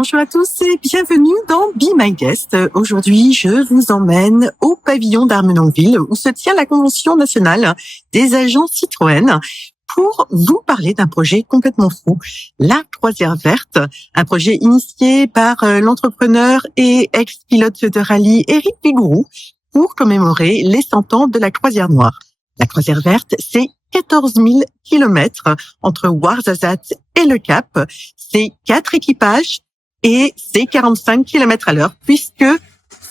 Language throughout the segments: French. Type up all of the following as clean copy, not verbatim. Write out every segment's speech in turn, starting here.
Bonjour à tous et bienvenue dans Be My Guest. Aujourd'hui, je vous emmène au pavillon d'Armenonville où se tient la Convention nationale des agents Citroën pour vous parler d'un projet complètement fou, la Croisière verte, un projet initié par l'entrepreneur et ex-pilote de rallye Éric Vigouroux pour commémorer les 100 ans de la Croisière noire. La Croisière verte, c'est 14 000 kilomètres entre Ouarzazate et Le Cap. C'est 4 équipages et c'est 45 km à l'heure puisque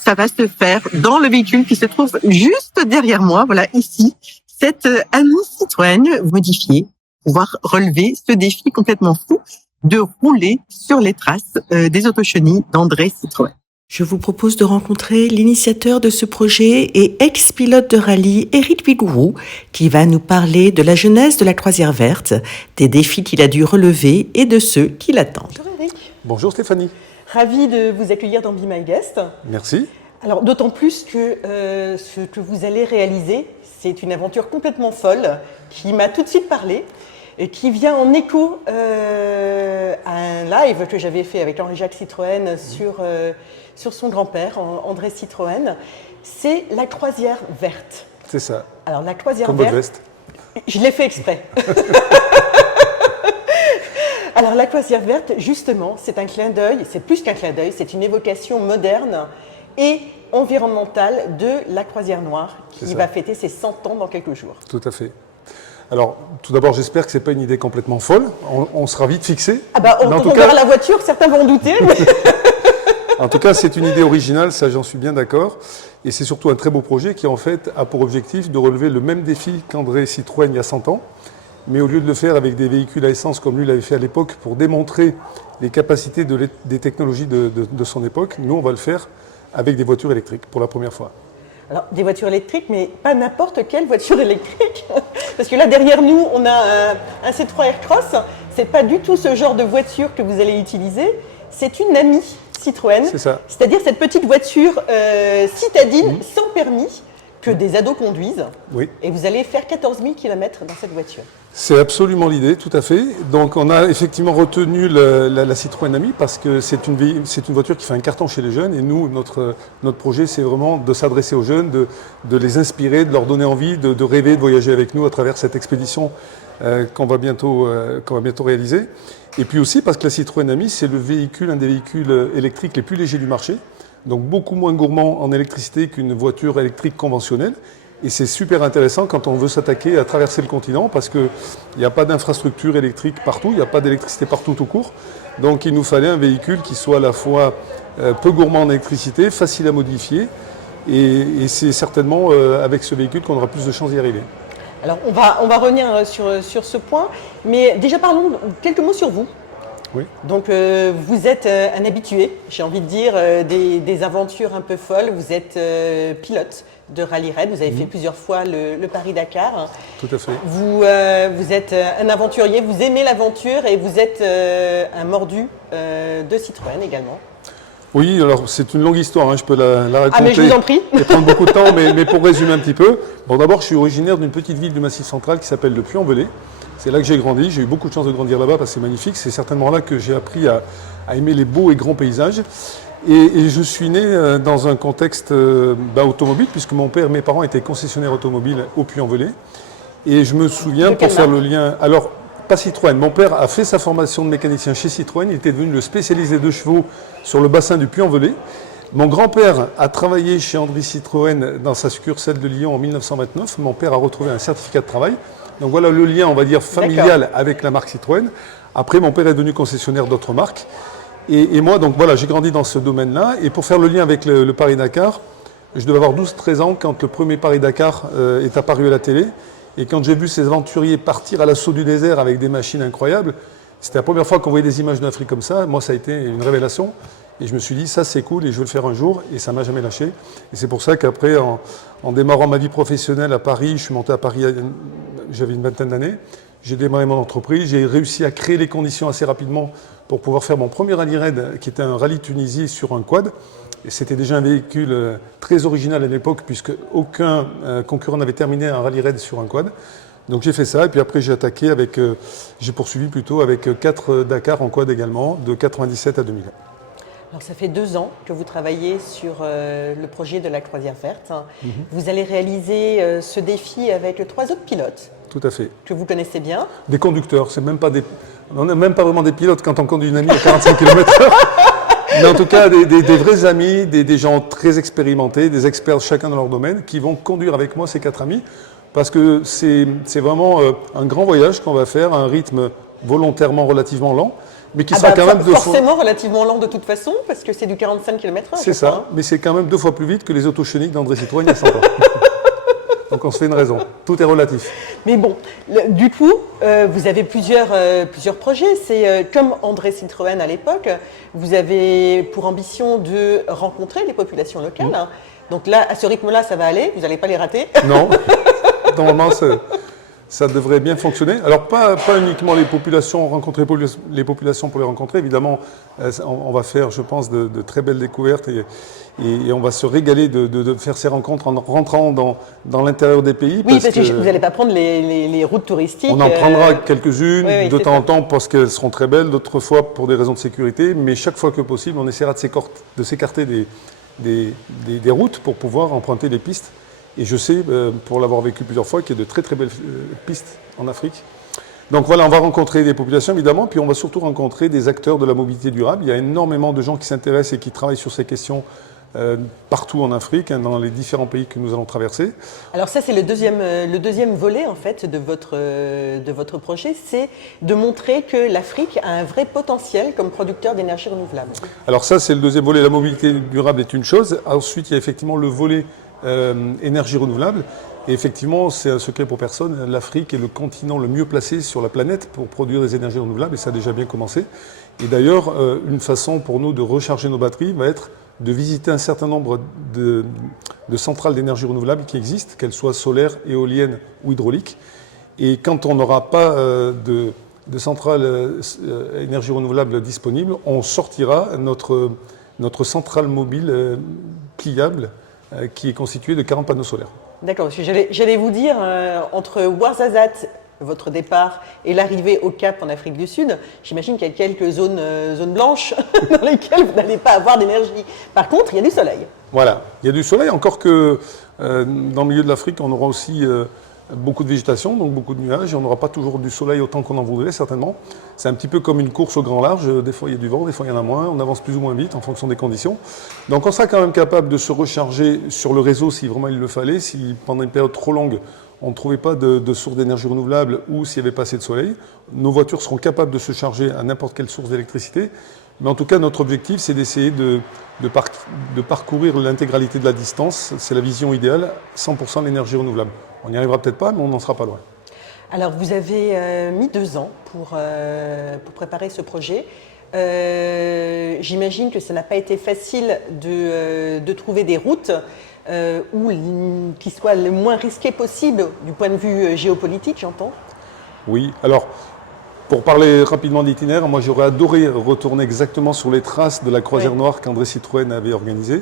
ça va se faire dans le véhicule qui se trouve juste derrière moi, voilà, ici. Cette amie Citroën modifiée, pouvoir relever ce défi complètement fou de rouler sur les traces des autochenilles d'André Citroën. Je vous propose de rencontrer l'initiateur de ce projet et ex-pilote de rallye Éric Vigouroux qui va nous parler de la genèse de la Croisière verte, des défis qu'il a dû relever et de ceux qui l'attendent. Bonjour Éric. Bonjour Stéphanie. Ravi de vous accueillir dans Be My Guest. Merci. Alors d'autant plus que ce que vous allez réaliser, c'est une aventure complètement folle qui m'a tout de suite parlé et qui vient en écho à un live que j'avais fait avec Henri-Jacques Citroën sur son grand-père, André Citroën. C'est la Croisière verte. C'est ça. Alors la Croisière comme verte, votre veste. Je l'ai fait exprès. Alors la Croisière verte, justement, c'est un clin d'œil, c'est plus qu'un clin d'œil, c'est une évocation moderne et environnementale de la Croisière noire qui va fêter ses 100 ans dans quelques jours. Tout à fait. Alors, tout d'abord, j'espère que ce n'est pas une idée complètement folle. On sera vite fixé. Ah bah, quand on verra la voiture, certains vont en douter. Mais... En tout cas, c'est une idée originale, ça j'en suis bien d'accord. Et c'est surtout un très beau projet qui, en fait, a pour objectif de relever le même défi qu'André Citroën il y a 100 ans. Mais au lieu de le faire avec des véhicules à essence comme lui l'avait fait à l'époque pour démontrer les capacités des technologies de son époque, nous on va le faire avec des voitures électriques pour la première fois. Alors des voitures électriques, mais pas n'importe quelle voiture électrique. Parce que là derrière nous, on a un C3 Aircross. C'est pas du tout ce genre de voiture que vous allez utiliser. C'est une amie Citroën. C'est ça. C'est-à-dire cette petite voiture citadine sans permis que des ados conduisent. Oui. Et vous allez faire 14 000 km dans cette voiture. C'est absolument l'idée, tout à fait. Donc on a effectivement retenu la Citroën Ami parce que c'est une voiture qui fait un carton chez les jeunes et nous, notre projet, c'est vraiment de s'adresser aux jeunes, de les inspirer, de leur donner envie de rêver, de voyager avec nous à travers cette expédition qu'on va bientôt réaliser. Et puis aussi parce que la Citroën Ami, c'est un des véhicules électriques les plus légers du marché, donc beaucoup moins gourmand en électricité qu'une voiture électrique conventionnelle. Et c'est super intéressant quand on veut s'attaquer à traverser le continent parce qu'il n'y a pas d'infrastructure électrique partout, il n'y a pas d'électricité partout tout court. Donc il nous fallait un véhicule qui soit à la fois peu gourmand en électricité, facile à modifier. Et c'est certainement avec ce véhicule qu'on aura plus de chances d'y arriver. Alors on va revenir sur ce point, mais déjà parlons quelques mots sur vous. Oui. Donc vous êtes un habitué, j'ai envie de dire, des aventures un peu folles. Vous êtes pilote de rallye raid, vous avez fait plusieurs fois le Paris-Dakar. Tout à fait. Vous êtes un aventurier, vous aimez l'aventure et vous êtes un mordu de Citroën également. Oui, alors c'est une longue histoire, je peux la raconter. Ah mais je vous en prie. Et prendre beaucoup de temps, mais pour résumer un petit peu. Bon, d'abord, je suis originaire d'une petite ville du Massif central qui s'appelle le Puy-en-Velay. C'est là que j'ai grandi, j'ai eu beaucoup de chance de grandir là-bas parce que c'est magnifique. C'est certainement là que j'ai appris à aimer les beaux et grands paysages. Et je suis né dans un contexte automobile, puisque mes parents étaient concessionnaires automobiles au Puy-en-Velay. Et je me souviens, pour faire le lien... Alors, pas Citroën, mon père a fait sa formation de mécanicien chez Citroën, il était devenu le spécialisé de chevaux sur le bassin du Puy-en-Velay. Mon grand-père a travaillé chez André Citroën dans sa succursale de Lyon en 1929. Mon père a retrouvé un certificat de travail. Donc voilà le lien, on va dire, familial avec la marque Citroën. Après, mon père est devenu concessionnaire d'autres marques. Et moi, donc voilà, j'ai grandi dans ce domaine-là. Et pour faire le lien avec le Paris-Dakar, je devais avoir 12-13 ans quand le premier Paris-Dakar est apparu à la télé. Et quand j'ai vu ces aventuriers partir à l'assaut du désert avec des machines incroyables, c'était la première fois qu'on voyait des images d'Afrique comme ça. Moi, ça a été une révélation. Et je me suis dit, ça c'est cool et je veux le faire un jour. Et ça ne m'a jamais lâché. Et c'est pour ça qu'après, en démarrant ma vie professionnelle à Paris, je suis monté à Paris, j'avais une vingtaine d'années. J'ai démarré mon entreprise, j'ai réussi à créer les conditions assez rapidement pour pouvoir faire mon premier rallye raid, qui était un rallye Tunisie sur un quad. Et c'était déjà un véhicule très original à l'époque, puisque aucun concurrent n'avait terminé un rallye raid sur un quad. Donc j'ai fait ça, et puis après j'ai poursuivi plutôt avec 4 Dakar en quad également, de 97 à 2000. Alors ça fait 2 ans que vous travaillez sur le projet de la croisière verte. Vous allez réaliser ce défi avec 3 autres pilotes Tout à fait. que vous connaissez bien. Des conducteurs, c'est même pas des... On n'est même pas vraiment des pilotes quand on conduit une amie à 45 km/h. Mais en tout cas, des vrais amis, des gens très expérimentés, des experts chacun dans leur domaine, qui vont conduire avec moi ces 4 amis. Parce que c'est vraiment un grand voyage qu'on va faire à un rythme volontairement relativement lent, mais qui sera quand même 2 fois... Forcément relativement lent de toute façon, parce que c'est du 45 km/h. C'est ça, mais c'est quand même 2 fois plus vite que les autochéniques d'André Citroën il y a 100 ans. Donc on se fait une raison. Tout est relatif. Mais bon, du coup, vous avez plusieurs projets. C'est comme André Citroën à l'époque, vous avez pour ambition de rencontrer les populations locales. Donc là, à ce rythme-là, ça va aller, vous n'allez pas les rater. Non, normalement, ça devrait bien fonctionner. Alors, pas uniquement les populations, rencontrer les populations pour les rencontrer. Évidemment, on va faire, je pense, de très belles découvertes et on va se régaler de faire ces rencontres en rentrant dans l'intérieur des pays. Oui, parce que vous n'allez pas prendre les routes touristiques. On en prendra quelques-unes oui, de temps en temps parce qu'elles seront très belles, d'autres fois pour des raisons de sécurité. Mais chaque fois que possible, on essaiera de s'écarter des routes pour pouvoir emprunter les pistes. Et je sais, pour l'avoir vécu plusieurs fois, qu'il y a de très très belles pistes en Afrique. Donc voilà, on va rencontrer des populations évidemment, puis on va surtout rencontrer des acteurs de la mobilité durable. Il y a énormément de gens qui s'intéressent et qui travaillent sur ces questions partout en Afrique, dans les différents pays que nous allons traverser. Alors ça, c'est le deuxième volet en fait de votre projet, c'est de montrer que l'Afrique a un vrai potentiel comme producteur d'énergie renouvelable. Alors ça, c'est le deuxième volet. La mobilité durable est une chose. Ensuite, il y a effectivement le volet énergie renouvelable. Et effectivement, c'est un secret pour personne. L'Afrique est le continent le mieux placé sur la planète pour produire des énergies renouvelables et ça a déjà bien commencé. Et d'ailleurs, une façon pour nous de recharger nos batteries va être de visiter un certain nombre de centrales d'énergie renouvelable qui existent, qu'elles soient solaires, éoliennes ou hydrauliques. Et quand on n'aura pas de centrales énergie renouvelable disponibles, on sortira notre centrale mobile pliable qui est constituée de 40 panneaux solaires. D'accord, parce que j'allais vous dire, entre Ouarzazate, votre départ, et l'arrivée au Cap en Afrique du Sud, j'imagine qu'il y a quelques zones blanches dans lesquelles vous n'allez pas avoir d'énergie. Par contre, il y a du soleil. Voilà, il y a du soleil, encore que dans le milieu de l'Afrique, on aura aussi beaucoup de végétation, donc beaucoup de nuages, et on n'aura pas toujours du soleil autant qu'on en voudrait, certainement. C'est un petit peu comme une course au grand large, des fois il y a du vent, des fois il y en a moins, on avance plus ou moins vite en fonction des conditions. Donc on sera quand même capable de se recharger sur le réseau si vraiment il le fallait, si pendant une période trop longue, on ne trouvait pas de source d'énergie renouvelable ou s'il n'y avait pas assez de soleil. Nos voitures seront capables de se charger à n'importe quelle source d'électricité. Mais en tout cas, notre objectif, c'est d'essayer de parcourir l'intégralité de la distance. C'est la vision idéale, 100% de l'énergie renouvelable. On n'y arrivera peut-être pas, mais on n'en sera pas loin. Alors, vous avez mis 2 ans pour préparer ce projet. J'imagine que ça n'a pas été facile de trouver des routes qui soient le moins risquées possible du point de vue géopolitique, j'entends. Oui, alors pour parler rapidement d'itinéraire, moi j'aurais adoré retourner exactement sur les traces de la croisière noire qu'André Citroën avait organisée,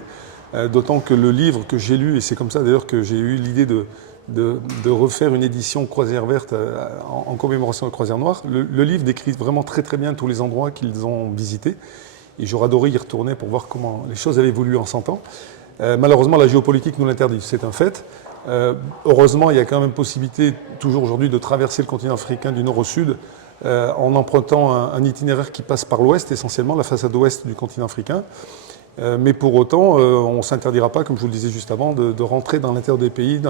d'autant que le livre que j'ai lu, et c'est comme ça d'ailleurs que j'ai eu l'idée de refaire une édition croisière verte en commémoration de la croisière noire, le livre décrit vraiment très très bien tous les endroits qu'ils ont visités, et j'aurais adoré y retourner pour voir comment les choses avaient évolué en 100 ans. Malheureusement, la géopolitique nous l'interdit, c'est un fait. Heureusement, il y a quand même possibilité, toujours aujourd'hui, de traverser le continent africain du nord au sud en empruntant un itinéraire qui passe par l'ouest, essentiellement la façade ouest du continent africain. Mais pour autant, on ne s'interdira pas, comme je vous le disais juste avant, de rentrer dans l'intérieur des pays,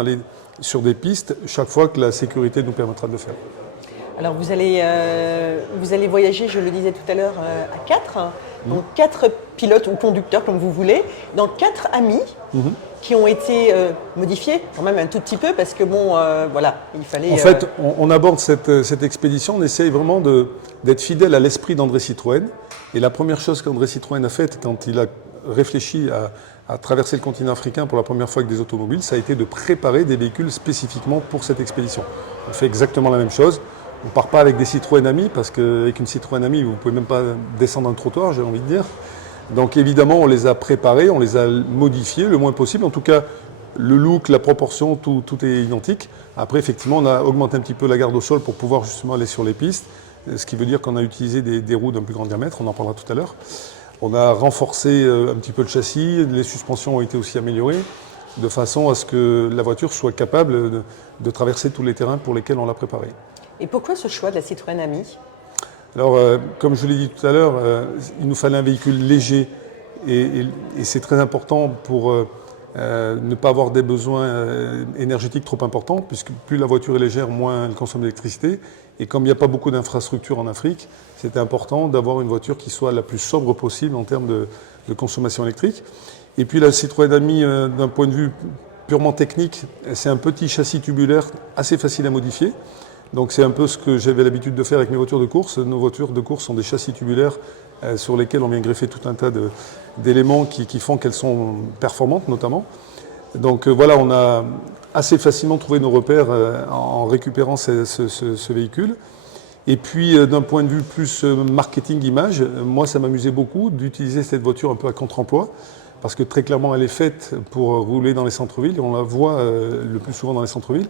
sur des pistes, chaque fois que la sécurité nous permettra de le faire. Alors vous allez voyager, je le disais tout à l'heure, à 4, donc 4 pilotes ou conducteurs comme vous voulez, dans 4 amis qui ont été modifiés quand même un tout petit peu parce que bon, voilà, il fallait... En fait, on aborde cette expédition, on essaye vraiment d'être fidèle à l'esprit d'André Citroën. Et la première chose qu'André Citroën a faite quand il a réfléchi à traverser le continent africain pour la première fois avec des automobiles, ça a été de préparer des véhicules spécifiquement pour cette expédition. On fait exactement la même chose. On ne part pas avec des Citroën Ami, parce qu'avec une Citroën Ami, vous ne pouvez même pas descendre un trottoir, j'ai envie de dire. Donc évidemment, on les a préparés, on les a modifiés le moins possible. En tout cas, le look, la proportion, tout est identique. Après, effectivement, on a augmenté un petit peu la garde au sol pour pouvoir justement aller sur les pistes, ce qui veut dire qu'on a utilisé des roues d'un plus grand diamètre, on en parlera tout à l'heure. On a renforcé un petit peu le châssis, les suspensions ont été aussi améliorées, de façon à ce que la voiture soit capable de traverser tous les terrains pour lesquels on l'a préparée. Et pourquoi ce choix de la Citroën Ami? Alors, comme je l'ai dit tout à l'heure, il nous fallait un véhicule léger et c'est très important pour ne pas avoir des besoins énergétiques trop importants, puisque plus la voiture est légère, moins elle consomme d'électricité. Et comme il n'y a pas beaucoup d'infrastructures en Afrique, c'était important d'avoir une voiture qui soit la plus sobre possible en termes de consommation électrique. Et puis la Citroën Ami, d'un point de vue purement technique, c'est un petit châssis tubulaire assez facile à modifier. Donc c'est un peu ce que j'avais l'habitude de faire avec mes voitures de course. Nos voitures de course sont des châssis tubulaires sur lesquels on vient greffer tout un tas d'éléments qui font qu'elles sont performantes notamment. Donc voilà, on a assez facilement trouvé nos repères en récupérant ce véhicule. Et puis d'un point de vue plus marketing image, moi ça m'amusait beaucoup d'utiliser cette voiture un peu à contre-emploi, parce que très clairement elle est faite pour rouler dans les centres-villes, et on la voit le plus souvent dans les centres-villes.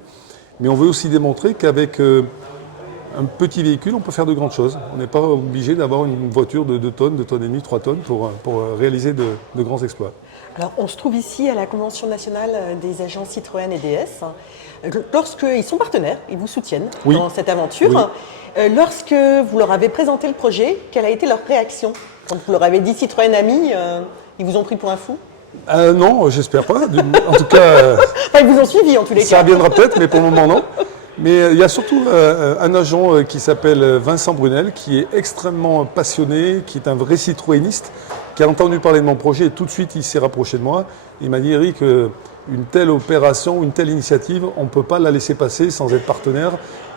Mais on veut aussi démontrer qu'avec un petit véhicule, on peut faire de grandes choses. On n'est pas obligé d'avoir une voiture de 2 tonnes, 2 tonnes et demie, 3 tonnes pour réaliser de grands exploits. Alors, on se trouve ici à la Convention nationale des agents Citroën et DS. Lorsqu'ils sont partenaires, ils vous soutiennent dans cette aventure. Oui. Lorsque vous leur avez présenté le projet, quelle a été leur réaction? Quand vous leur avez dit Citroën Ami, ils vous ont pris pour un fou? Non, j'espère pas. En tout cas, enfin, ils vous ont suivi en tous les cas. Ça viendra peut-être, mais pour le moment non. Mais il y a surtout un agent qui s'appelle Vincent Brunel, qui est extrêmement passionné, qui est un vrai citroëniste, qui a entendu parler de mon projet et tout de suite il s'est rapproché de moi. Il m'a dit, Eric, une telle opération, une telle initiative, on ne peut pas la laisser passer sans être partenaire.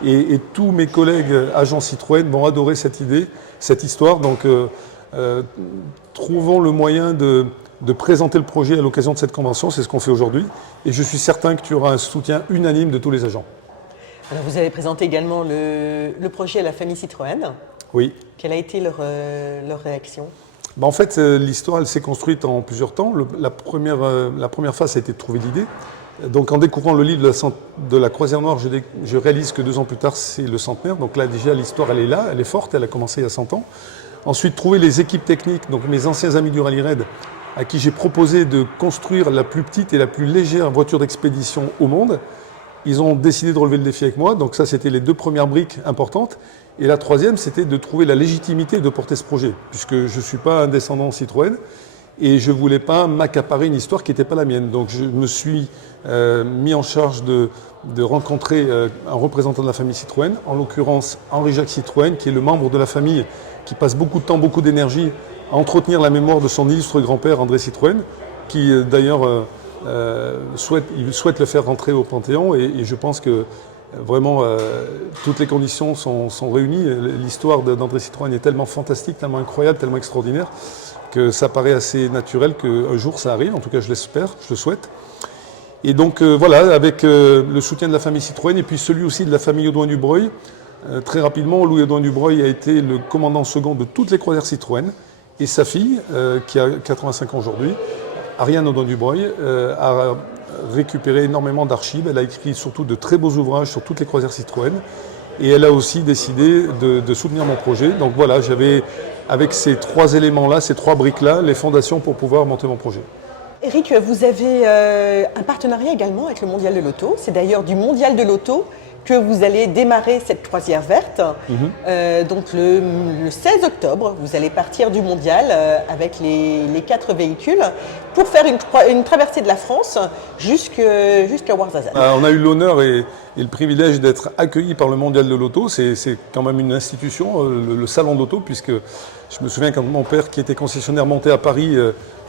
Et tous mes collègues agents Citroën vont adorer cette idée, cette histoire. Donc trouvons le moyen de présenter le projet à l'occasion de cette convention, c'est ce qu'on fait aujourd'hui. Et je suis certain que tu auras un soutien unanime de tous les agents. Alors vous avez présenté également le projet à la famille Citroën. Oui. Quelle a été leur réaction? En fait, l'histoire, elle s'est construite en plusieurs temps. La première phase, ça a été de trouver l'idée. Donc en découvrant le livre de la Croisière Noire, je réalise que 2 ans plus tard, c'est le centenaire. Donc là, déjà, l'histoire, elle est là, elle est forte, elle a commencé il y a 100 ans. Ensuite, trouver les équipes techniques, donc mes anciens amis du Rallye Raid, à qui j'ai proposé de construire la plus petite et la plus légère voiture d'expédition au monde. Ils ont décidé de relever le défi avec moi, donc ça c'était les 2 premières briques importantes. Et la troisième, c'était de trouver la légitimité de porter ce projet, puisque je ne suis pas un descendant Citroën et je ne voulais pas m'accaparer une histoire qui n'était pas la mienne. Donc je me suis mis en charge de rencontrer un représentant de la famille Citroën, en l'occurrence Henri-Jacques Citroën, qui est le membre de la famille qui passe beaucoup de temps, beaucoup d'énergie à entretenir la mémoire de son illustre grand-père André Citroën, qui d'ailleurs souhaite le faire rentrer au Panthéon et je pense que vraiment toutes les conditions sont réunies. L'histoire d'André Citroën est tellement fantastique, tellement incroyable, tellement extraordinaire que ça paraît assez naturel qu'un jour ça arrive, en tout cas je l'espère, je le souhaite. Et donc voilà, avec le soutien de la famille Citroën et puis celui aussi de la famille Audouin-Dubreuil, très rapidement, Louis Audouin-Dubreuil a été le commandant second de toutes les croisières Citroën et sa fille, qui a 85 ans aujourd'hui, Ariane Audouin-Dubreuil, a récupéré énormément d'archives. Elle a écrit surtout de très beaux ouvrages sur toutes les croisières Citroën. Et elle a aussi décidé de soutenir mon projet. Donc voilà, j'avais avec ces 3 éléments-là, ces 3 briques-là, les fondations pour pouvoir monter mon projet. Eric, vous avez un partenariat également avec le Mondial de l'Auto. C'est d'ailleurs du Mondial de l'Auto que vous allez démarrer cette croisière verte. Donc le 16 octobre, vous allez partir du Mondial avec les 4 véhicules pour faire une traversée de la France jusqu'à Ouarzazate. On a eu l'honneur et le privilège d'être accueillis par le Mondial de l'Auto. C'est quand même une institution, le salon d'auto, puisque je me souviens quand mon père, qui était concessionnaire, montait à Paris,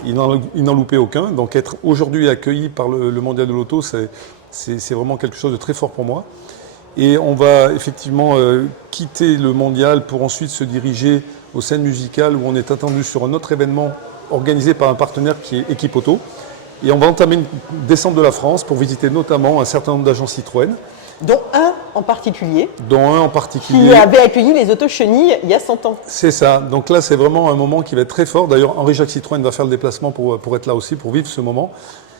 il n'en loupait aucun. Donc être aujourd'hui accueilli par le Mondial de l'Auto, c'est vraiment quelque chose de très fort pour moi. Et on va effectivement quitter le mondial pour ensuite se diriger aux scènes musicales où on est attendu sur un autre événement organisé par un partenaire qui est Équipe Auto. Et on va entamer une descente de la France pour visiter notamment un certain nombre d'agents Citroën. Dont un en particulier. Qui avait accueilli les autos chenilles il y a 100 ans. C'est ça. Donc là, c'est vraiment un moment qui va être très fort. D'ailleurs, Henri-Jacques Citroën va faire le déplacement pour être là aussi, pour vivre ce moment.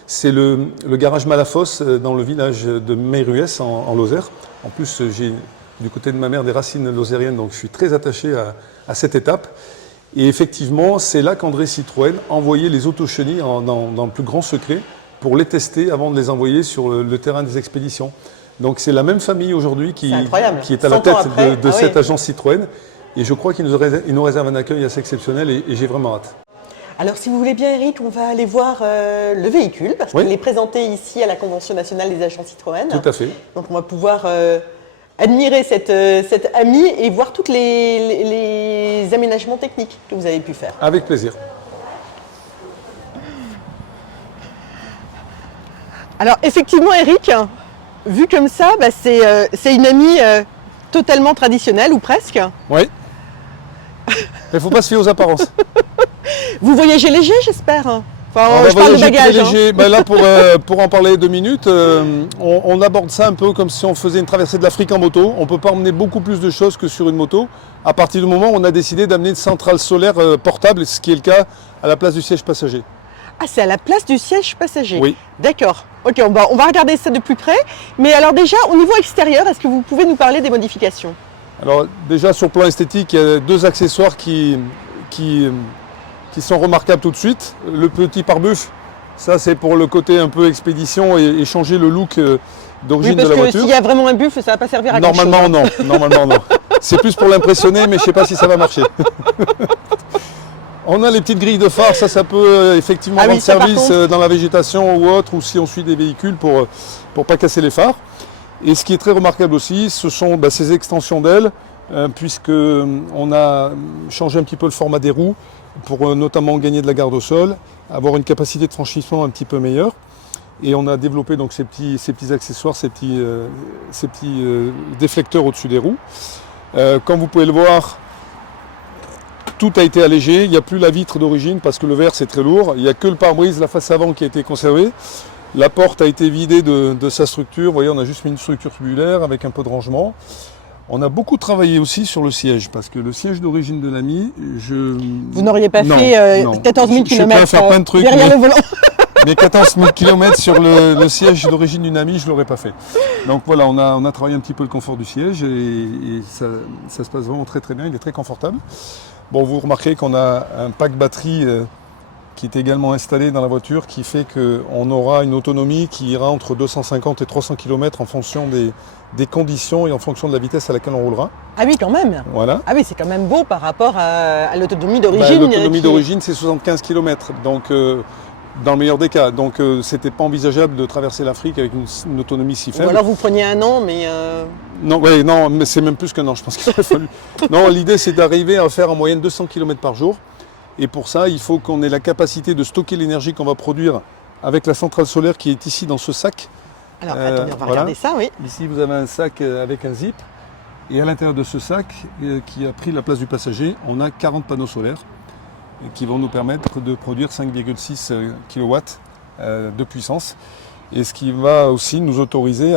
C'est le garage Malafosse dans le village de Meyruès en Lozère. En plus, j'ai du côté de ma mère des racines lozériennes, donc je suis très attaché à cette étape. Et effectivement, c'est là qu'André Citroën envoyait les autochenilles dans le plus grand secret pour les tester avant de les envoyer sur le terrain des expéditions. Donc c'est la même famille aujourd'hui qui est à la tête de cette agence Citroën. Et je crois qu'il nous réserve un accueil assez exceptionnel et j'ai vraiment hâte. Alors si vous voulez bien Eric, on va aller voir le véhicule parce qu'il est présenté ici à la Convention nationale des agents Citroën. Tout à fait. Donc on va pouvoir admirer cette Ami et voir tous les aménagements techniques que vous avez pu faire. Avec plaisir. Alors effectivement Eric, vu comme ça, c'est une Ami totalement traditionnelle ou presque. Oui. Mais il ne faut pas se fier aux apparences. Vous voyagez léger j'espère. Enfin, je parle de bagages. Léger. Ben là, pour en parler 2 minutes, on aborde ça un peu comme si on faisait une traversée de l'Afrique en moto. On ne peut pas emmener beaucoup plus de choses que sur une moto. À partir du moment où on a décidé d'amener une centrale solaire portable, ce qui est le cas à la place du siège passager. Ah, c'est à la place du siège passager. Oui. D'accord. Ok, on va regarder ça de plus près. Mais alors déjà, au niveau extérieur, est-ce que vous pouvez nous parler des modifications? Alors déjà, sur le plan esthétique, il y a 2 accessoires qui sont remarquables tout de suite. Le petit pare-buff, ça c'est pour le côté un peu expédition et changer le look d'origine de la voiture. Parce que s'il y a vraiment un buff, ça ne va pas servir à grand-chose. Normalement non. C'est plus pour l'impressionner, mais je ne sais pas si ça va marcher. On a les petites grilles de phare, ça peut effectivement rendre service dans la végétation ou autre, ou si on suit des véhicules pour pas casser les phares. Et ce qui est très remarquable aussi, ce sont ces extensions d'ailes, puisqu'on a changé un petit peu le format des roues pour notamment gagner de la garde au sol, avoir une capacité de franchissement un petit peu meilleure. Et on a développé donc ces petits accessoires, ces petits déflecteurs au-dessus des roues. Comme vous pouvez le voir, tout a été allégé, il n'y a plus la vitre d'origine parce que le verre c'est très lourd, il n'y a que le pare-brise, la face avant qui a été conservée. La porte a été vidée de sa structure, vous voyez on a juste mis une structure tubulaire avec un peu de rangement. On a beaucoup travaillé aussi sur le siège, parce que le siège d'origine de l'Ami, Vous n'auriez pas fait 14 000 km faire plein de trucs, derrière le volant. Mais 14 000 km sur le siège d'origine d'une Ami, je ne l'aurais pas fait. Donc voilà, on a travaillé un petit peu le confort du siège et ça se passe vraiment très très bien, il est très confortable. Bon, vous remarquez qu'on a un pack batterie qui est également installé dans la voiture, qui fait qu'on aura une autonomie qui ira entre 250 et 300 km en fonction des conditions et en fonction de la vitesse à laquelle on roulera. Ah oui, quand même. Voilà. Ah oui, c'est quand même beau par rapport à l'autonomie d'origine. L'autonomie d'origine, c'est 75 km, donc dans le meilleur des cas. Donc c'était pas envisageable de traverser l'Afrique avec une autonomie si faible. Ou alors vous preniez 1 an, mais... Non, mais c'est même plus qu'un an, je pense qu'il aurait fallu. Non, l'idée c'est d'arriver à faire en moyenne 200 km par jour. Et pour ça, il faut qu'on ait la capacité de stocker l'énergie qu'on va produire avec la centrale solaire qui est ici dans ce sac. Alors attendez, on va regarder ça, oui. Ici, vous avez un sac avec un zip. Et à l'intérieur de ce sac, qui a pris la place du passager, on a 40 panneaux solaires qui vont nous permettre de produire 5,6 kW de puissance. Et ce qui va aussi nous autoriser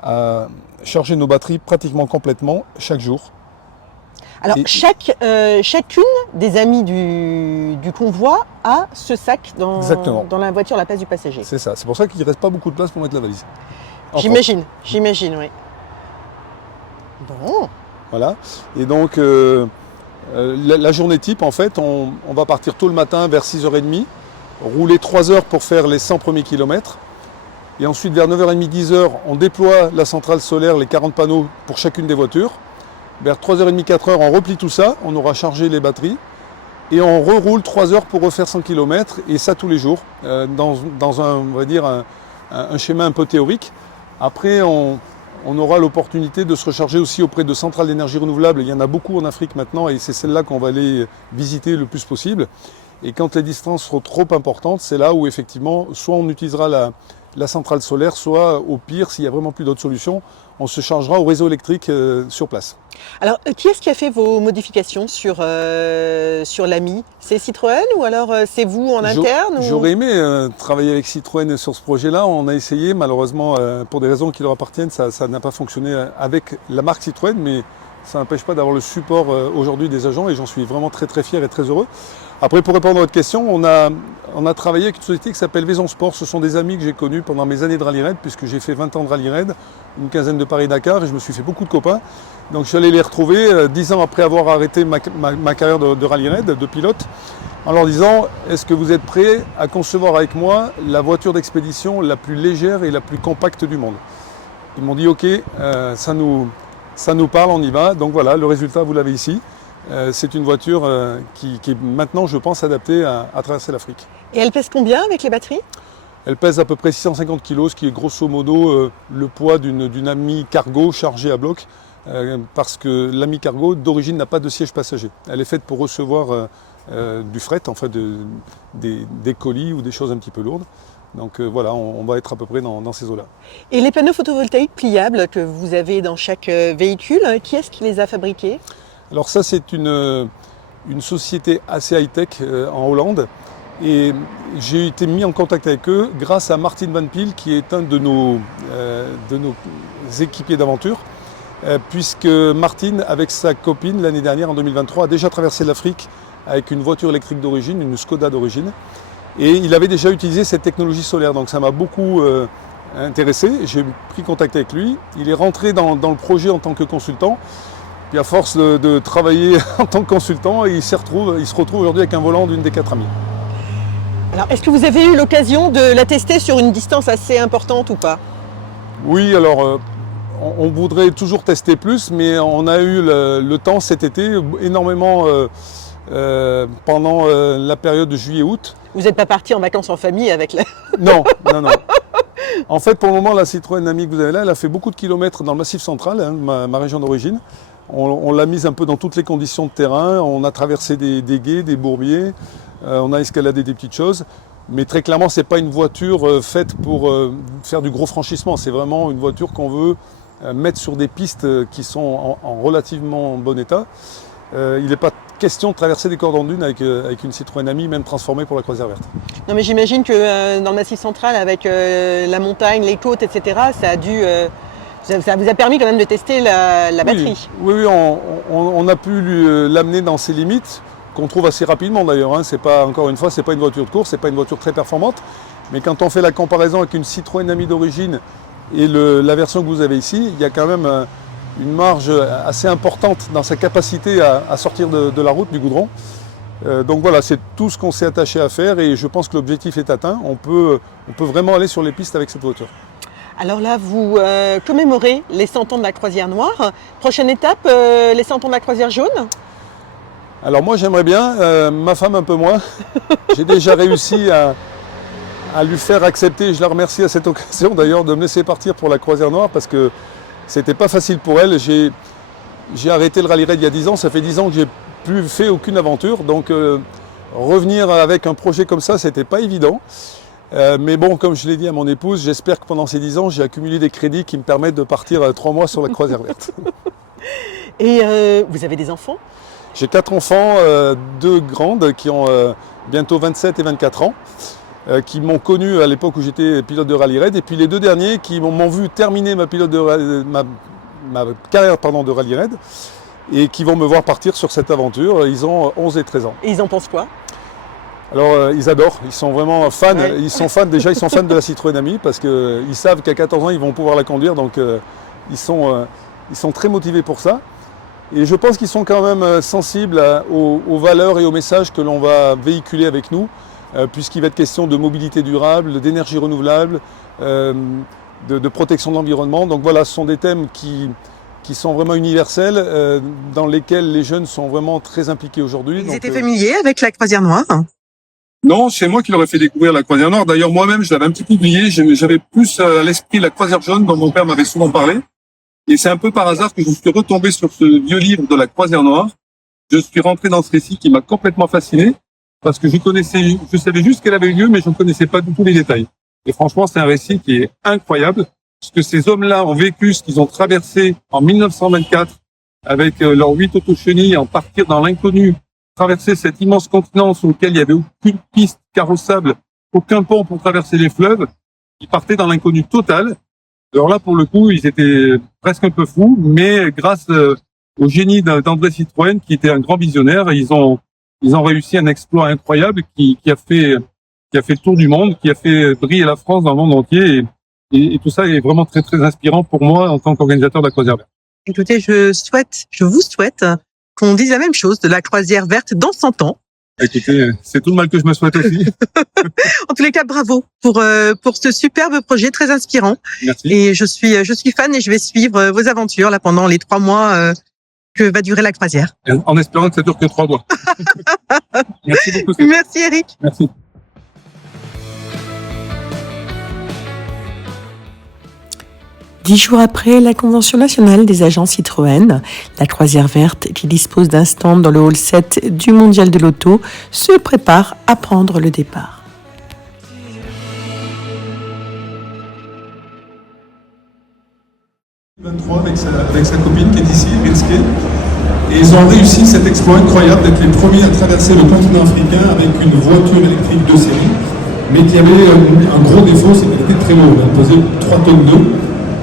à charger nos batteries pratiquement complètement chaque jour. Alors, chacune des amies du convoi a ce sac dans la voiture, la place du passager. C'est ça. C'est pour ça qu'il ne reste pas beaucoup de place pour mettre la valise. J'imagine, oui. Bon. Voilà. Et donc, la journée type, en fait, on va partir tôt le matin vers 6h30, rouler 3 heures pour faire les 100 premiers kilomètres. Et ensuite, vers 9h30, 10h, on déploie la centrale solaire, les 40 panneaux pour chacune des voitures. Vers 3h30, 4h, on replie tout ça, on aura chargé les batteries et on reroule 3 heures pour refaire 100 km et ça tous les jours dans un, on va dire, un schéma un peu théorique. Après, on aura l'opportunité de se recharger aussi auprès de centrales d'énergie renouvelable. Il y en a beaucoup en Afrique maintenant et c'est celle-là qu'on va aller visiter le plus possible. Et quand les distances seront trop importantes, c'est là où effectivement, soit on utilisera la centrale solaire, soit au pire, s'il n'y a vraiment plus d'autres solutions, on se chargera au réseau électrique sur place. Alors, qui est-ce qui a fait vos modifications sur l'Ami? C'est Citroën ou alors c'est vous en interne? J'aurais aimé travailler avec Citroën sur ce projet-là. On a essayé, malheureusement, pour des raisons qui leur appartiennent, ça n'a pas fonctionné avec la marque Citroën, mais ça n'empêche pas d'avoir le support aujourd'hui des agents et j'en suis vraiment très très fier et très heureux. Après, pour répondre à votre question, on a travaillé avec une société qui s'appelle Vaison Sport. Ce sont des amis que j'ai connus pendant mes années de rallye raid, puisque j'ai fait 20 ans de rallye raid, une quinzaine de Paris-Dakar, et je me suis fait beaucoup de copains. Donc je suis allé les retrouver 10 ans après avoir arrêté ma carrière de rallye raid, de pilote, en leur disant « Est-ce que vous êtes prêts à concevoir avec moi la voiture d'expédition la plus légère et la plus compacte du monde ?» Ils m'ont dit « Ok, ça nous parle, on y va. » Donc voilà, le résultat, vous l'avez ici. C'est une voiture qui est maintenant, je pense, adaptée à traverser l'Afrique. Et elle pèse combien avec les batteries? Elle pèse à peu près 650 kg, ce qui est grosso modo le poids d'une Ami Cargo chargée à bloc, parce que l'Ami Cargo, d'origine, n'a pas de siège passager. Elle est faite pour recevoir du fret, en fait, des colis ou des choses un petit peu lourdes. Donc voilà, on va être à peu près dans ces eaux-là. Et les panneaux photovoltaïques pliables que vous avez dans chaque véhicule, qui est-ce qui les a fabriqués? Alors ça, c'est une société assez high-tech en Hollande. Et j'ai été mis en contact avec eux grâce à Martin Van Piel, qui est un de nos équipiers d'aventure, puisque Martin, avec sa copine, l'année dernière, en 2023, a déjà traversé l'Afrique avec une voiture électrique d'origine, une Skoda d'origine. Et il avait déjà utilisé cette technologie solaire, donc ça m'a beaucoup intéressé. J'ai pris contact avec lui. Il est rentré dans le projet en tant que consultant. Puis à force de travailler en tant que consultant, il se retrouve aujourd'hui avec un volant d'une des 4 Amis. Alors, est-ce que vous avez eu l'occasion de la tester sur une distance assez importante ou pas? Oui, alors on voudrait toujours tester plus, mais on a eu le temps cet été énormément pendant la période de juillet-août. Vous n'êtes pas parti en vacances en famille avec la... Non. En fait, pour le moment, la Citroën Ami que vous avez là, elle a fait beaucoup de kilomètres dans le Massif central, ma région d'origine. On l'a mise un peu dans toutes les conditions de terrain. On a traversé des gués, des bourbiers. On a escaladé des petites choses. Mais très clairement, ce n'est pas une voiture faite pour faire du gros franchissement. C'est vraiment une voiture qu'on veut mettre sur des pistes qui sont en relativement bon état. Il n'est pas question de traverser des cordons de dune avec une Citroën Ami, même transformée pour la croisière verte. Non, mais j'imagine que dans le Massif central, avec la montagne, les côtes, etc., ça vous a permis quand même de tester la batterie. Oui, on a pu l'amener dans ses limites, qu'on trouve assez rapidement d'ailleurs. Hein. Encore une fois, ce n'est pas une voiture de course, ce n'est pas une voiture très performante. Mais quand on fait la comparaison avec une Citroën Ami d'origine et la version que vous avez ici, il y a quand même une marge assez importante dans sa capacité à sortir de la route, du goudron. Donc voilà, c'est tout ce qu'on s'est attaché à faire et je pense que l'objectif est atteint. On peut vraiment aller sur les pistes avec cette voiture. Alors là, vous commémorez les 100 ans de la croisière noire. Prochaine étape, les 100 ans de la croisière jaune? Alors moi, j'aimerais bien, ma femme un peu moins. J'ai déjà réussi à lui faire accepter, je la remercie à cette occasion d'ailleurs, de me laisser partir pour la croisière noire parce que c'était pas facile pour elle. J'ai arrêté le rallye raid il y a 10 ans, ça fait 10 ans que j'ai plus fait aucune aventure. Donc revenir avec un projet comme ça, c'était pas évident. Mais bon, comme je l'ai dit à mon épouse, j'espère que pendant ces 10 ans, j'ai accumulé des crédits qui me permettent de partir 3 mois sur la croisière verte. Et vous avez des enfants? J'ai 4 enfants, 2 grandes qui ont bientôt 27 et 24 ans, qui m'ont connu à l'époque où j'étais pilote de rallye raid, et puis les 2 derniers qui m'ont vu terminer ma carrière de rallye raid, et qui vont me voir partir sur cette aventure. Ils ont 11 et 13 ans. Et ils en pensent quoi? Alors ils adorent, ils sont vraiment fans, Ouais. ils sont fans de la Citroën Ami parce qu'ils savent qu'à 14 ans ils vont pouvoir la conduire, donc ils sont très motivés pour ça. Et je pense qu'ils sont quand même sensibles aux valeurs et aux messages que l'on va véhiculer avec nous, puisqu'il va être question de mobilité durable, d'énergie renouvelable, de protection de l'environnement. Donc voilà, ce sont des thèmes qui sont vraiment universels, dans lesquels les jeunes sont vraiment très impliqués aujourd'hui. Ils étaient familiers avec la croisière noire? Non, c'est moi qui leur ai fait découvrir la croisière noire. D'ailleurs, moi-même, je l'avais un petit peu oublié. J'avais plus à l'esprit la croisière jaune dont mon père m'avait souvent parlé. Et c'est un peu par hasard que je suis retombé sur ce vieux livre de la croisière noire. Je suis rentré dans ce récit qui m'a complètement fasciné parce que je savais juste qu'elle avait eu lieu, mais je ne connaissais pas du tout les détails. Et franchement, c'est un récit qui est incroyable. Ce que ces hommes-là ont vécu, ce qu'ils ont traversé en 1924 avec leurs 8 autochenilles, en partir dans l'inconnu, traverser cet immense continent sur lequel il n'y avait aucune piste carrossable, aucun pont pour traverser les fleuves. Ils partaient dans l'inconnu total. Alors là, pour le coup, ils étaient presque un peu fous, mais grâce au génie d'André Citroën, qui était un grand visionnaire. Et ils ont réussi un exploit incroyable qui a fait le tour du monde, qui a fait briller la France dans le monde entier. Et tout ça est vraiment très, très inspirant pour moi en tant qu'organisateur de la croisière verte. Écoutez, je vous souhaite qu'on dise la même chose de la croisière verte dans 100 ans. Écoutez, c'est tout le mal que je me souhaite aussi. En tous les cas, bravo pour ce superbe projet très inspirant. Merci. Et je suis fan et je vais suivre vos aventures là pendant les 3 mois que va durer la croisière. En espérant que ça dure que 3 mois. Merci beaucoup. Merci Eric. Merci. Dix jours après la convention nationale des agents Citroën, la croisière verte, qui dispose d'un stand dans le hall 7 du Mondial de l'Auto, se prépare à prendre le départ. Avec sa copine qui est ici, Rinske. Et ils ont réussi cet exploit incroyable d'être les premiers à traverser le continent africain avec une voiture électrique de série, mais qui avait un gros défaut, c'est qu'elle était très lourde, elle pesait 3 tonnes 2.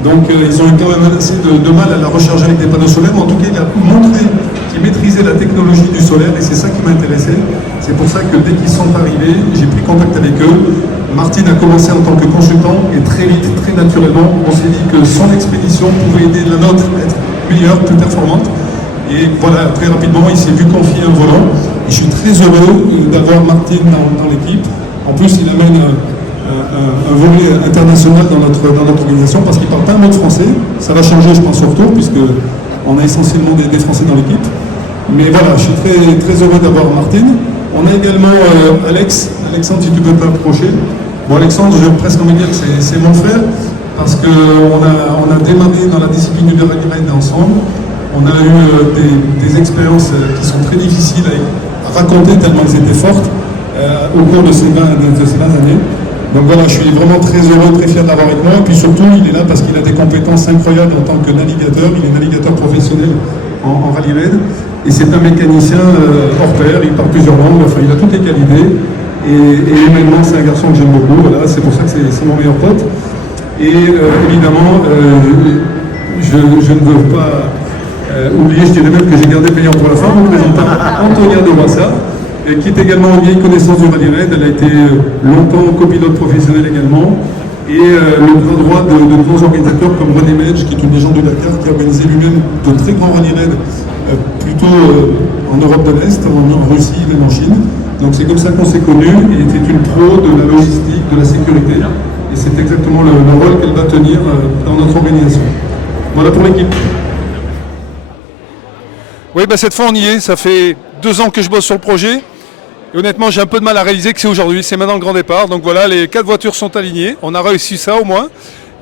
Donc ils ont eu quand même assez de mal à la recharger avec des panneaux solaires, mais en tout cas il a montré qu'il maîtrisait la technologie du solaire et c'est ça qui m'intéressait. C'est pour ça que dès qu'ils sont arrivés, j'ai pris contact avec eux. Martin a commencé en tant que consultant et très vite, très naturellement, on s'est dit que son expédition pouvait aider la nôtre à être meilleure, plus performante. Et voilà, très rapidement, il s'est vu confier un volant. Et je suis très heureux d'avoir Martin dans l'équipe. En plus, il amène un volet international dans notre organisation parce qu'il ne parle pas un mot de français. Ça va changer, je pense, au retour, puisqu'on a essentiellement des Français dans l'équipe. Mais voilà, je suis très, très heureux d'avoir Martin. On a également Alexandre, si tu peux t'approcher. Bon, Alexandre, j'ai presque envie de dire que c'est mon frère, parce qu'on a démarré dans la discipline du rallye raid ensemble. On a eu des expériences qui sont très difficiles à raconter tellement elles étaient fortes au cours de ces 20 années. Donc voilà, je suis vraiment très heureux, très fier de l'avoir avec moi. Et puis surtout, il est là parce qu'il a des compétences incroyables en tant que navigateur. Il est navigateur professionnel en rallye raid. Et c'est un mécanicien hors pair, il parle plusieurs langues, enfin il a toutes les qualités. Et humainement, c'est un garçon que j'aime beaucoup. Voilà, c'est pour ça que c'est mon meilleur pote. Et évidemment, je ne veux pas oublier, je dirais même que j'ai gardé payant pour la fin, en présentant Antonia de Wassa, qui est également une vieille connaissance du rallye raid. Elle a été longtemps copilote professionnelle également. Et le bras droit de grands organisateurs comme René Medj, qui est une légende du Dakar, qui a organisé lui-même de très grands rallye raid, plutôt en Europe de l'Est, en Russie, même en Chine. Donc c'est comme ça qu'on s'est connus. Il était une pro de la logistique, de la sécurité. Et c'est exactement le rôle qu'elle va tenir dans notre organisation. Voilà pour l'équipe. Oui, cette fois on y est. Ça fait 2 ans que je bosse sur le projet. Et honnêtement, j'ai un peu de mal à réaliser que c'est aujourd'hui. C'est maintenant le grand départ. Donc voilà, les 4 voitures sont alignées. On a réussi ça au moins.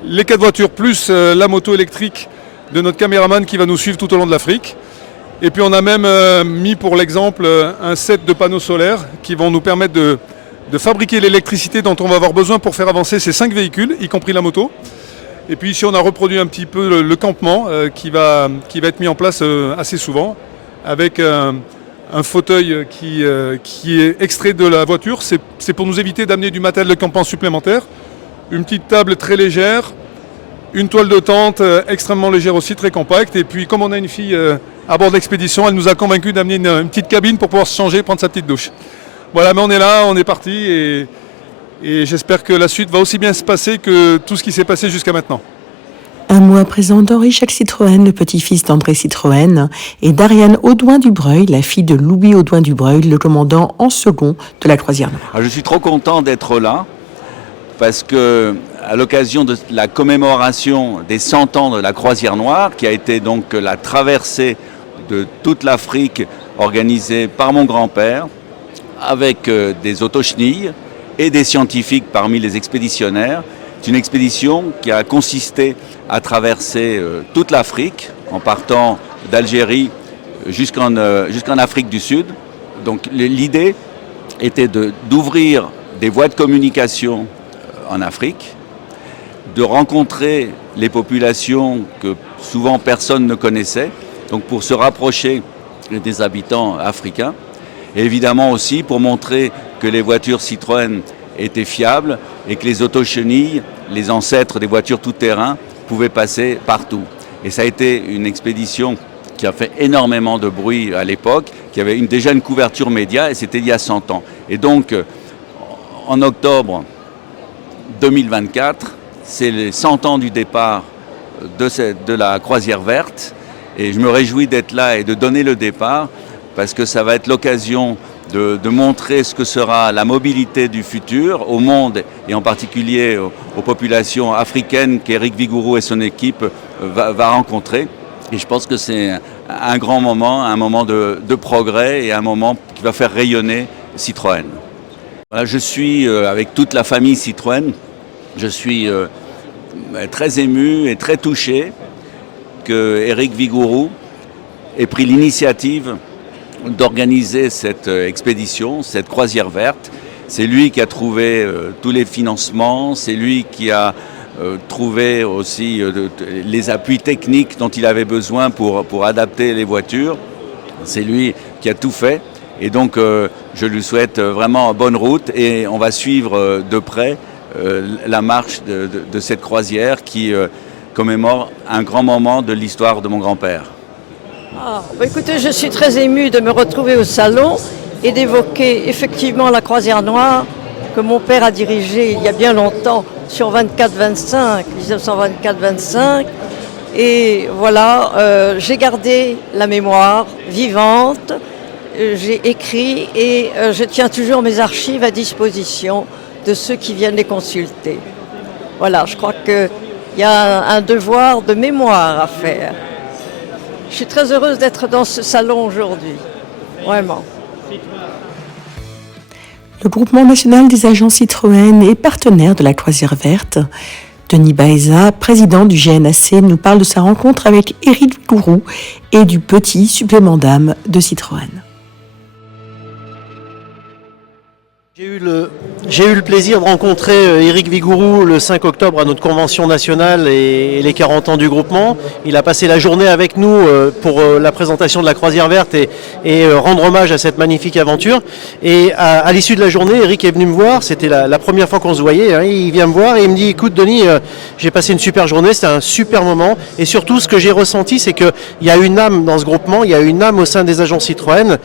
Les 4 voitures plus la moto électrique de notre caméraman qui va nous suivre tout au long de l'Afrique. Et puis on a même mis pour l'exemple un set de panneaux solaires qui vont nous permettre de fabriquer l'électricité dont on va avoir besoin pour faire avancer ces 5 véhicules, y compris la moto. Et puis ici on a reproduit un petit peu le campement qui va être mis en place assez souvent avec un fauteuil qui est extrait de la voiture. C'est pour nous éviter d'amener du matériel de campement supplémentaire. Une petite table très légère, une toile de tente extrêmement légère aussi, très compacte. Et puis comme on a une fille à bord de l'expédition, elle nous a convaincus d'amener une petite cabine pour pouvoir se changer et prendre sa petite douche. Voilà, mais on est là, on est parti et j'espère que la suite va aussi bien se passer que tout ce qui s'est passé jusqu'à maintenant. Un mot à présent d'Henri-Jacques Citroën, le petit-fils d'André Citroën, et d'Ariane Audouin-Dubreuil, la fille de Louis Audouin-Dubreuil, le commandant en second de la Croisière Noire. Alors, je suis trop content d'être là parce que, à l'occasion de la commémoration des 100 ans de la Croisière Noire, qui a été donc la traversée de toute l'Afrique organisée par mon grand-père, avec des autochenilles et des scientifiques parmi les expéditionnaires. C'est une expédition qui a consisté à traverser toute l'Afrique en partant d'Algérie jusqu'en Afrique du Sud. Donc l'idée était d'ouvrir des voies de communication en Afrique, de rencontrer les populations que souvent personne ne connaissait, donc pour se rapprocher des habitants africains, et évidemment aussi pour montrer que les voitures Citroën étaient fiables et que les autochenilles, les ancêtres des voitures tout-terrain, pouvaient passer partout. Et ça a été une expédition qui a fait énormément de bruit à l'époque, qui avait déjà une couverture média, et c'était il y a 100 ans. Et donc, en octobre 2024, c'est les 100 ans du départ de la croisière verte, et je me réjouis d'être là et de donner le départ, parce que ça va être l'occasion de montrer ce que sera la mobilité du futur au monde, et en particulier aux populations africaines qu'Éric Vigourou et son équipe va rencontrer. Et je pense que c'est un grand moment, un moment de progrès et un moment qui va faire rayonner Citroën. Voilà, je suis avec toute la famille Citroën, je suis très ému et très touché que Éric Vigourou ait pris l'initiative d'organiser cette expédition, cette croisière verte. C'est lui qui a trouvé tous les financements, c'est lui qui a trouvé aussi les appuis techniques dont il avait besoin pour adapter les voitures. C'est lui qui a tout fait. Et donc je lui souhaite vraiment bonne route, et on va suivre de près la marche de cette croisière qui commémore un grand moment de l'histoire de mon grand-père. Écoutez, je suis très émue de me retrouver au salon et d'évoquer effectivement la croisière noire que mon père a dirigée il y a bien longtemps sur 24-25, 1924-25. Et voilà, j'ai gardé la mémoire vivante, j'ai écrit et je tiens toujours mes archives à disposition de ceux qui viennent les consulter. Voilà, je crois qu'il y a un devoir de mémoire à faire. Je suis très heureuse d'être dans ce salon aujourd'hui, vraiment. Le groupement national des agents Citroën est partenaire de la croisière verte. Denis Baeza, président du GNAC, nous parle de sa rencontre avec Éric Vigourou et du petit supplément d'âme de Citroën. J'ai eu le plaisir de rencontrer Éric Vigourou le 5 octobre à notre convention nationale et les 40 ans du groupement. Il a passé la journée avec nous pour la présentation de la croisière verte et rendre hommage à cette magnifique aventure. Et à l'issue de la journée, Éric est venu me voir, c'était la première fois qu'on se voyait, hein. Il vient me voir et il me dit: écoute Denis, j'ai passé une super journée, c'était un super moment, et surtout ce que j'ai ressenti, c'est qu'il y a une âme dans ce groupement, il y a une âme au sein des agents Citroën.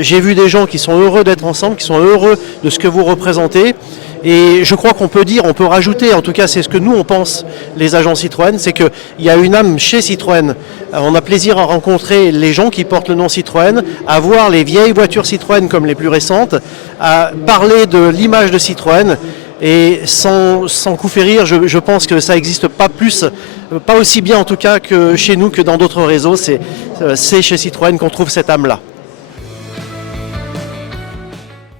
J'ai vu des gens qui sont heureux d'être ensemble, qui sont heureux de ce que vous représentez, et je crois qu'on peut dire, on peut rajouter, en tout cas c'est ce que nous on pense, les agents Citroën, c'est qu'il y a une âme chez Citroën. On a plaisir à rencontrer les gens qui portent le nom Citroën, à voir les vieilles voitures Citroën comme les plus récentes, à parler de l'image de Citroën. Et sans coup faire rire, je pense que ça n'existe pas plus, pas aussi bien en tout cas que chez nous que dans d'autres réseaux. C'est chez Citroën qu'on trouve cette âme-là.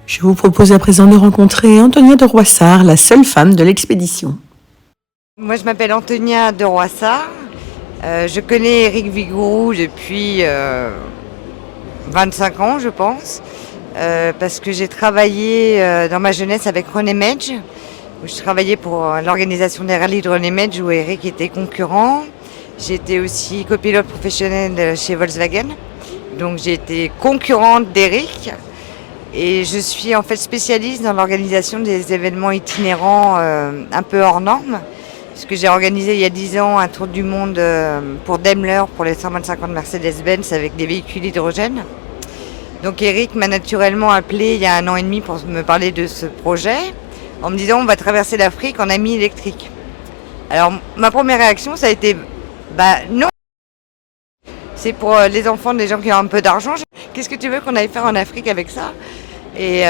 Je vous propose à présent de rencontrer Antonia de Roissard, la seule femme de l'expédition. Moi, je m'appelle Antonia de Roissard. Je connais Éric Vigourou depuis 25 ans, je pense, parce que j'ai travaillé dans ma jeunesse avec René Medge. Je travaillais pour l'organisation des rallyes de René Medge où Éric était concurrent. J'étais aussi copilote professionnel chez Volkswagen. Donc j'ai été concurrente d'Éric. Et je suis en fait spécialiste dans l'organisation des événements itinérants un peu hors normes. Puisque j'ai organisé il y a 10 ans un tour du monde pour Daimler pour les 125 ans de Mercedes-Benz avec des véhicules hydrogène. Donc Éric m'a naturellement appelé il y a 1 an et demi pour me parler de ce projet en me disant on va traverser l'Afrique en ami électrique. Alors ma première réaction ça a été non. C'est pour les enfants des gens qui ont un peu d'argent. Qu'est-ce que tu veux qu'on aille faire en Afrique avec ça ? Et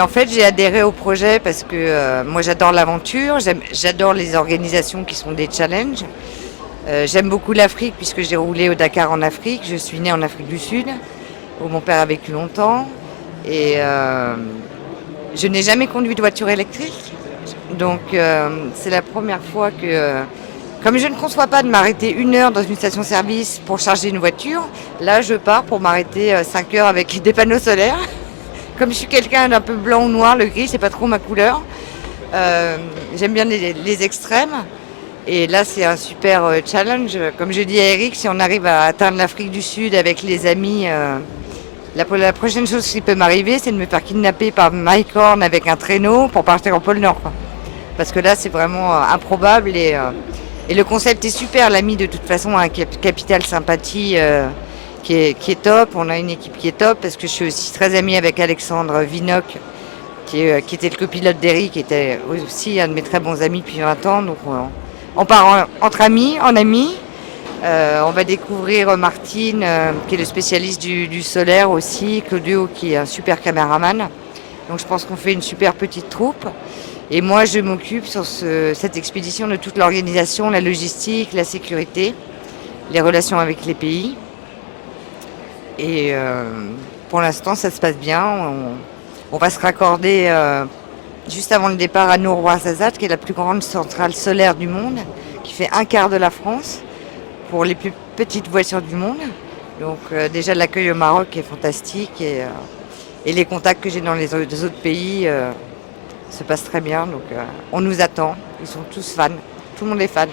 en fait, j'ai adhéré au projet parce que moi, j'adore l'aventure, j'adore les organisations qui sont des challenges. J'aime beaucoup l'Afrique puisque j'ai roulé au Dakar en Afrique. Je suis née en Afrique du Sud, où mon père a vécu longtemps. Et je n'ai jamais conduit de voiture électrique. Donc, c'est la première fois que... Comme je ne conçois pas de m'arrêter 1 heure dans une station-service pour charger une voiture, là je pars pour m'arrêter 5 heures avec des panneaux solaires. Comme je suis quelqu'un d'un peu blanc ou noir, le gris c'est pas trop ma couleur. J'aime bien les extrêmes. Et là c'est un super challenge. Comme je dis à Éric, si on arrive à atteindre l'Afrique du Sud avec les amis, la prochaine chose qui peut m'arriver c'est de me faire kidnapper par Mike Horn avec un traîneau pour partir au pôle Nord. Parce que là c'est vraiment improbable et Et le concept est super. L'AMI, de toute façon, a un capital sympathie qui est top. On a une équipe qui est top parce que je suis aussi très amie avec Alexandre Vinoc, qui était le copilote d'Eric, qui était aussi un de mes très bons amis depuis 20 ans. Donc on part entre amis, en amis. On va découvrir Martine, qui est le spécialiste du solaire aussi, Claudio, qui est un super caméraman. Donc je pense qu'on fait une super petite troupe. Et moi, je m'occupe sur cette expédition de toute l'organisation, la logistique, la sécurité, les relations avec les pays. Et pour l'instant, ça se passe bien. On va se raccorder juste avant le départ à Nour-Ouarzazate, qui est la plus grande centrale solaire du monde, qui fait un quart de la France, pour les plus petites voitures du monde. Donc déjà, l'accueil au Maroc est fantastique et les contacts que j'ai dans les autres pays se passent très bien. Donc on nous attend. Ils sont tous fans. Tout le monde est fan.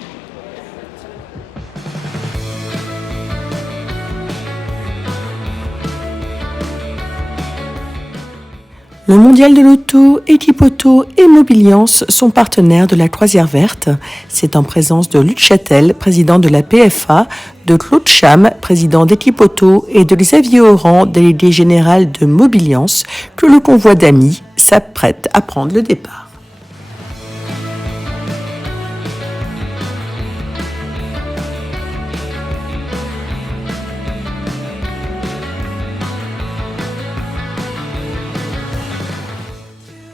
Le Mondial de l'Auto, Equipoto et Mobiliance sont partenaires de la Croisière Verte. C'est en présence de Luc Châtel, président de la PFA, de Claude Cham, président d'Equipoto, et de Xavier Oran, délégué général de Mobiliance, que le convoi d'amis s'apprête à prendre le départ.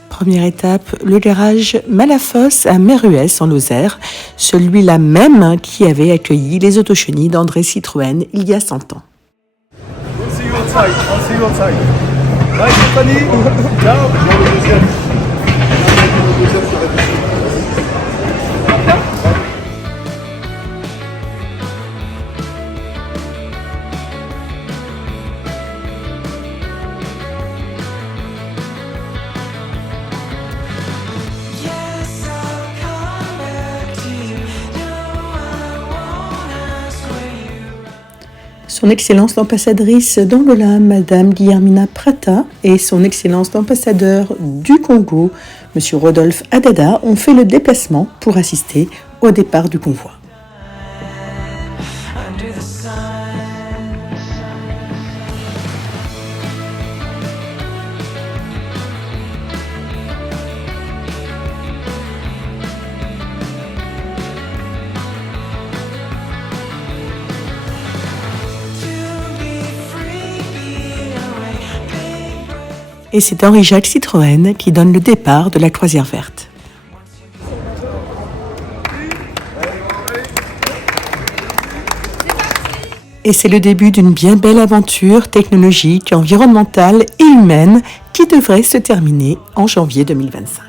Première étape, le garage Malafosse à Méruès en Lozère, celui-là même qui avait accueilli les autochenilles d'André Citroën il y a 100 ans. Son Excellence l'ambassadrice d'Angola, Madame Guillermina Prata, et Son Excellence l'ambassadeur du Congo, Monsieur Rodolphe Adada, ont fait le déplacement pour assister au départ du convoi. Et c'est Henri-Jacques Citroën qui donne le départ de la Croisière Verte. Et c'est le début d'une bien belle aventure technologique, environnementale et humaine qui devrait se terminer en janvier 2025.